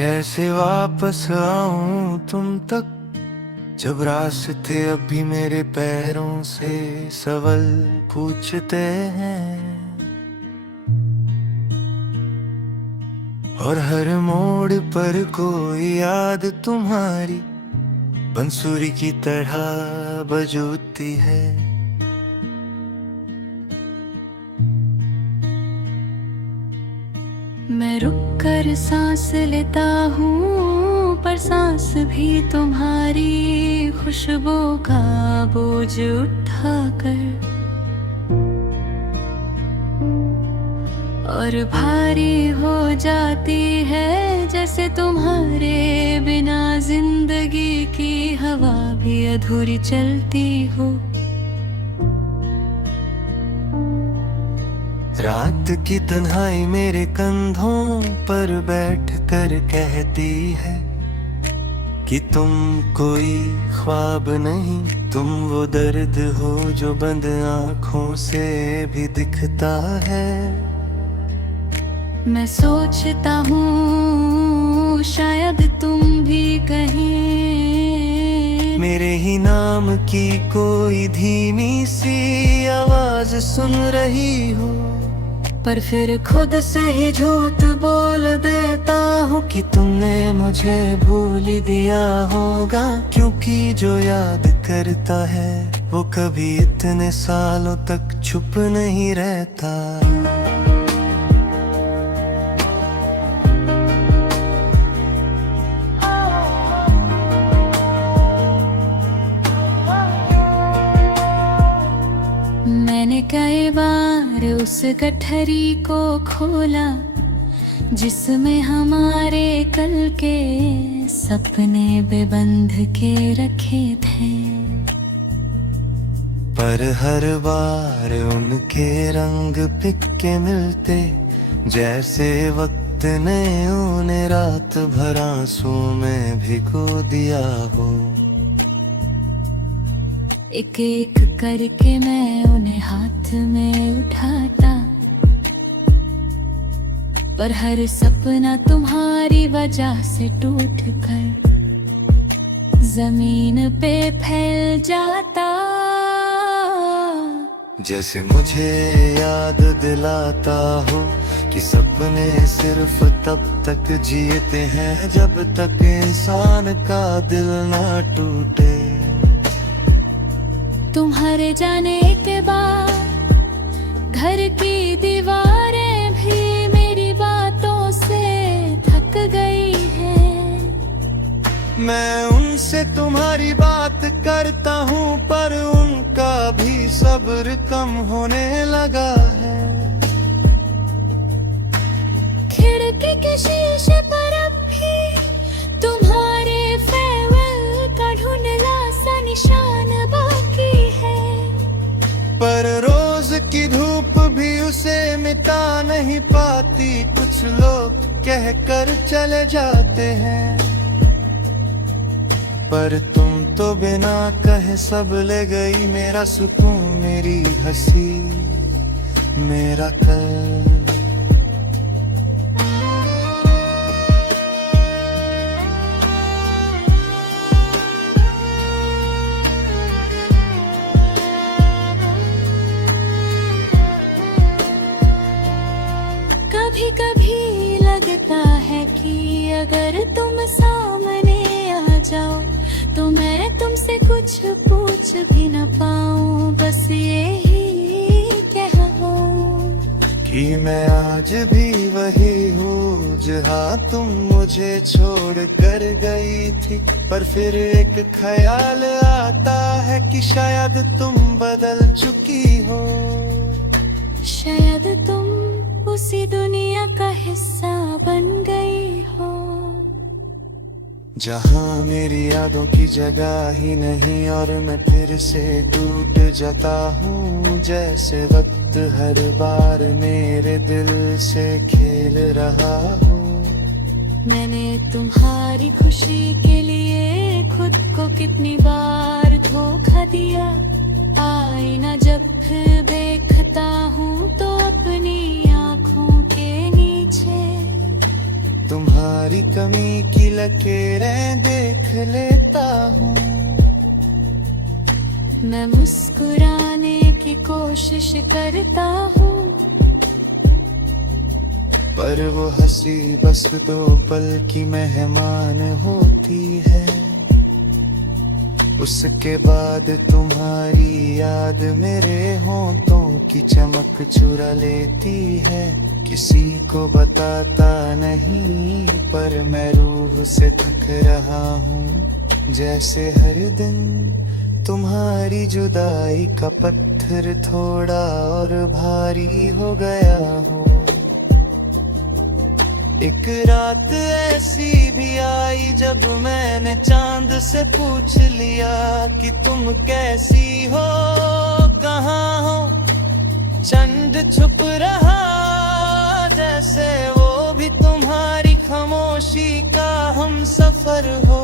कैसे वापस आऊं तुम तक, जब रास्ते अभी मेरे पैरों से सवाल पूछते हैं। और हर मोड़ पर कोई याद तुम्हारी बंसुरी की तरह बजती है। मैं रुक कर सांस लेता हूँ, पर सांस भी तुम्हारी खुशबू का बोझ उठाकर, और भारी हो जाती है जैसे तुम्हारे बिना जिंदगी की हवा भी अधूरी चलती हो। रात की तन्हाई मेरे कंधों पर बैठ कर कहती है कि तुम कोई ख्वाब नहीं, तुम वो दर्द हो जो बंद आँखों से भी दिखता है। मैं सोचता हूँ शायद तुम भी कहीं मेरे ही नाम की कोई धीमी सी आवाज सुन रही हो, पर फिर खुद से ही झूठ बोल देता हूँ कि तुमने मुझे भूल ही दिया होगा। क्योंकि जो याद करता है वो कभी इतने सालों तक छुप नहीं रहता। मैंने कई बार उस गठरी को खोला जिसमें हमारे कल के सपने बेबंध के रखे थे, पर हर बार उनके रंग फिक्के मिलते, जैसे वक्त ने उन्हें रात भर आंसुओं में भिगो दिया हो। एक एक करके मैं उन्हें हाथ में उठाता, पर हर सपना तुम्हारी वजह से टूट कर जमीन पे फैल जाता। जैसे मुझे याद दिलाता हो कि सपने सिर्फ तब तक जीते हैं जब तक इंसान का दिल ना टूटे। तुम्हारे जाने के बाद घर की दीवारें भी मेरी बातों से थक गई हैं। मैं उनसे तुम्हारी बात करता हूँ पर उनका भी सब्र कम होने लगा है। खिड़की के शीशे पर अब भी तुम्हारे फेरवेल का धुंधला सा निशान बाकी है, पर रोज की धूप भी उसे मिटा नहीं पाती। कुछ लोग कह कर चले जाते हैं, पर तुम तो बिना कहे सब ले गई। मेरा सुकून, मेरी हंसी, मेरा कल। कभी कभी लगता है कि अगर तुम सामने आ जाओ तो मैं तुमसे कुछ पूछ भी न पाऊं, बस यही कहो कि मैं आज भी वही हूँ जहाँ तुम मुझे छोड़ कर गई थी। पर फिर एक ख्याल आता है कि शायद तुम बदल चुकी हो। शायद तुम उसी दुनिया का हिस्सा बन गई हो जहाँ मेरी यादों की जगह ही नहीं, और मैं फिर से टूट जाता हूँ। जैसे वक्त हर बार मेरे दिल से खेल रहा हो। मैंने तुम्हारी खुशी के लिए खुद को कितनी बार धोखा दिया। आईना जब फिर देखता हूँ तो अपनी आँखों के नीचे तुम्हारी तुम्हारी कमी की लकीरें देख लेता हूँ। मैं मुस्कुराने की कोशिश करता हूँ, पर वो हंसी बस 2 पल की मेहमान होती है। उसके बाद तुम्हारी याद मेरे होंठों की चमक चुरा लेती है। किसी को बताता नहीं, पर मैं रूह से थक रहा हूँ। जैसे हर दिन तुम्हारी जुदाई का पत्थर थोड़ा और भारी हो गया हो। एक रात ऐसी भी आई जब मैंने चांद से पूछ लिया कि तुम कैसी हो, कहाँ हो। चंद छुप रहा जैसे वो भी तुम्हारी खामोशी का हम सफर हो।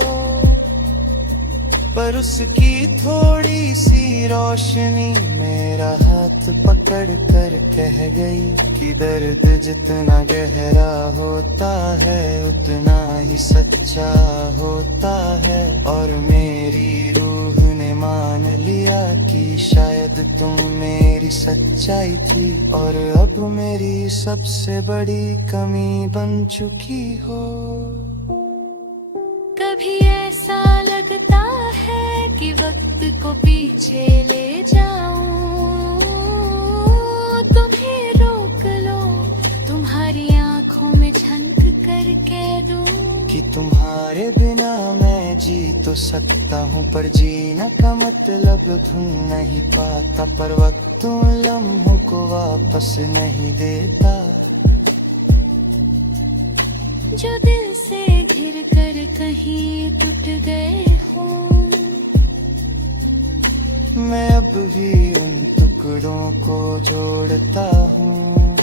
पर उसकी थोड़ी सी रोशनी मेरा हाथ पकड़ कर कह गई कि दर्द जितना गहरा होता है उतना ही सच्चा होता है। और मेरी रूह ने मान लिया कि शायद तुम मेरी सच्चाई थी, और अब मेरी सबसे बड़ी कमी बन चुकी हो। कभी ऐसा लगता है कि वक्त को पीछे ले जाऊं, तुम्हें रोक लो, तुम्हारी आंखों में झलक कर कह दूं कि तुम्हारे बिना मैं जी तो सकता हूँ, पर जीना का मतलब ढूंढ नहीं पाता। पर वक्त उन लम्हों को वापस नहीं देता जो दिल से घिर कर कहीं टूट गए हो। मैं अब भी उन टुकड़ों को जोड़ता हूँ,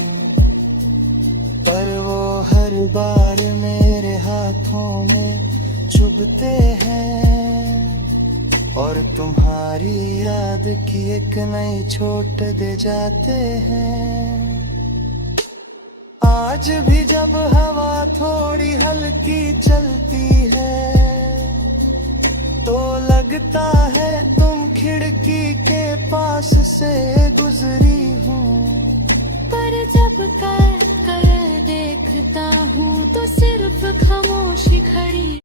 पर वो हर बार मेरे हाथों में चुभते हैं, और तुम्हारी याद की एक नई चोट दे जाते हैं। आज भी जब हवा थोड़ी हल्की चलती है तो लगता है तुम खिड़की के पास से गुजरी हो। पर जब कर देखता हूँ तो सिर्फ खामोशी खड़ी